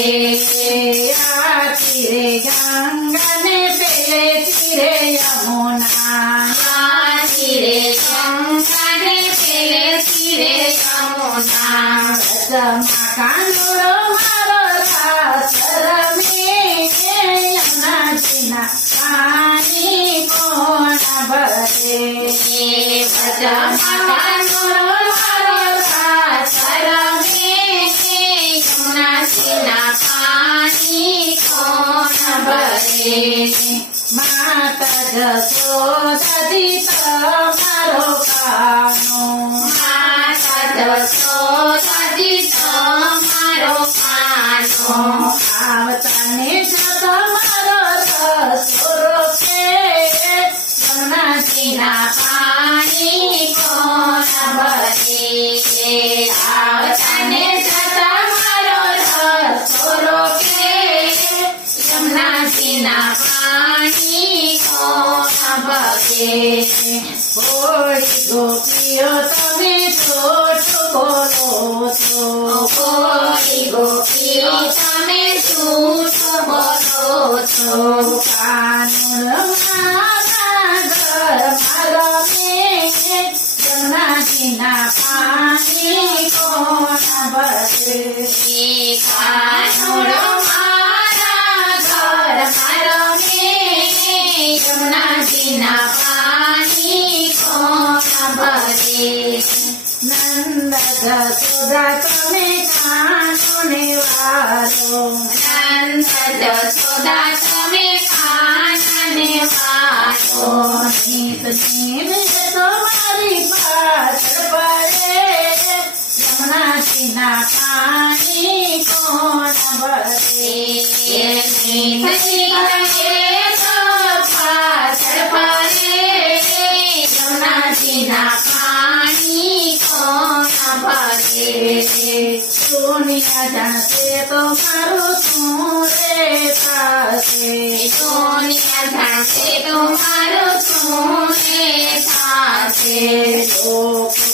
આ તીરે ગંગા ને પેલે તીરે યમુના તીરે ગંગા ને પેલે તીરે યમુના રજમાં કાનુડો મારો રાસ રમે યમુનાજીના પાણી કોણ ભરે રજમાં કાનુડો મારો રાસ રમે યમુનાજીના પાણી કોણ ભરે માતા જશોદાજી તમારો કાનો માતા જશોદાજી તમારો કાનો આવતાને તમારો રસોરો કે યમુનાજીના પાણી કોણ ભરે આવતાને તમારો રસોરો કે યમુનાજીના પાણી કોણ ભરે કોઈ ગોપીઓ તમે છોટું બોલો છો કોઈ ગોપીઓ તમે જૂઠું બોલો છો કાનુડ મારા ઘરમાં રમે યમુનાજીના પાણી કોણ ભરે કાનુડો મારા ઘરમાં રમે યમુનાજીના પાણી કોણ ભરે નંદ જશોદા તમે કાનોને વારો નંદ જશોદા તમે કાનને વારો નીત નીત તમારી પાછળ પડે યમુનાજીના પાણી કોણ ભરે યમુનાજીના પાણી કોણ ભરે દુનિયા જાણશે તો મારું શું રે થશે દુનિયા જાણશે તો મારું શું રે થશે લોકો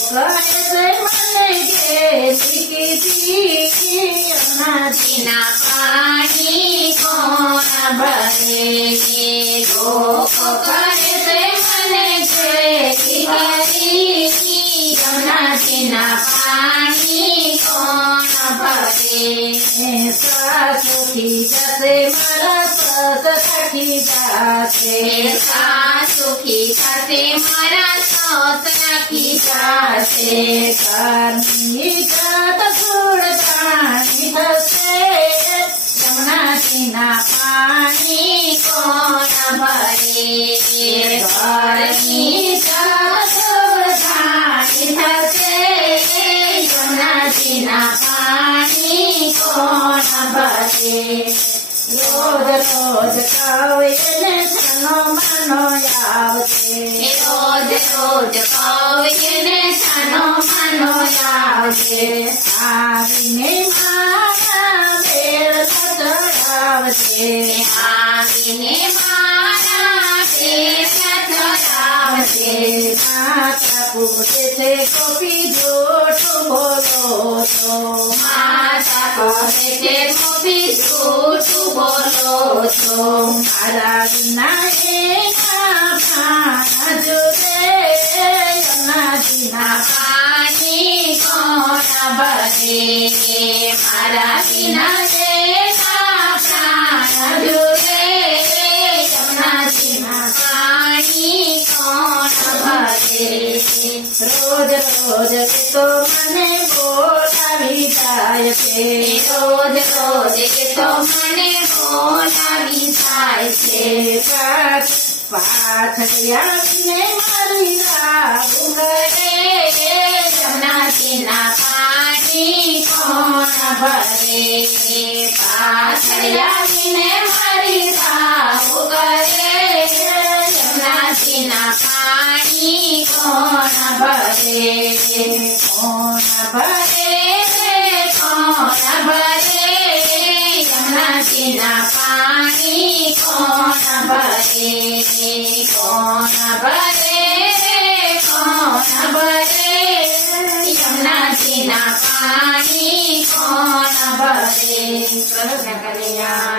કહે છે મને કે લીકીથી યમુનાજીના પાણી કોણ ભરે લોકો કહે છે મને કે યમુનાજીના પાણી કોણ ભરે સુખી જશે મારા સત થકી જાશે સુખી થશે મારા સત રાખી જાશે ઘરની જાત છોડ જાણી થશે યમુનાજીના પાણી કોણ ભરે ઘરની જાત જાણી થશે યમુનાજીના પાણી કોણ ભરે રોજ રોજ કવિને છનો મનો આવશે રોજ રોજ કવિને છાનો માનો આવશે આવીને મારા બેલ ચડાવશે આવીને મારા પેટ ચડાવશે માતા પૂછે છે ગોપી જોઠું બોલો છો માતા કહે છે ગોપી જૂઠું બોલો છો મારા વિના એના પ્રાણ જોડે યમુનાજીના પાણી કોણ ભરે મારા વિના એના પ્રાણ જુએ યમુનાજીના પાણી કોણ ભરે રોજ રોજ તો મને બોલાવી જાય છે રોજ રોજ તો મને બોલાવી જાય છે પાછળ આવીને મારી રાહુ કરે યમુનાજીના પાણી કોણ ભરે પાછળ આવીને મારી રાહુ કરે યમુનાજીના પાણી કોણ ભરે કોણ ભરે કોણ ભરે યમુનાજીના પાણી કોણ ભરે કોણ ભરે કોણ ભરે યમુનાજીના પાણી કોણ ભરે કૃષ્ણ કનૈયા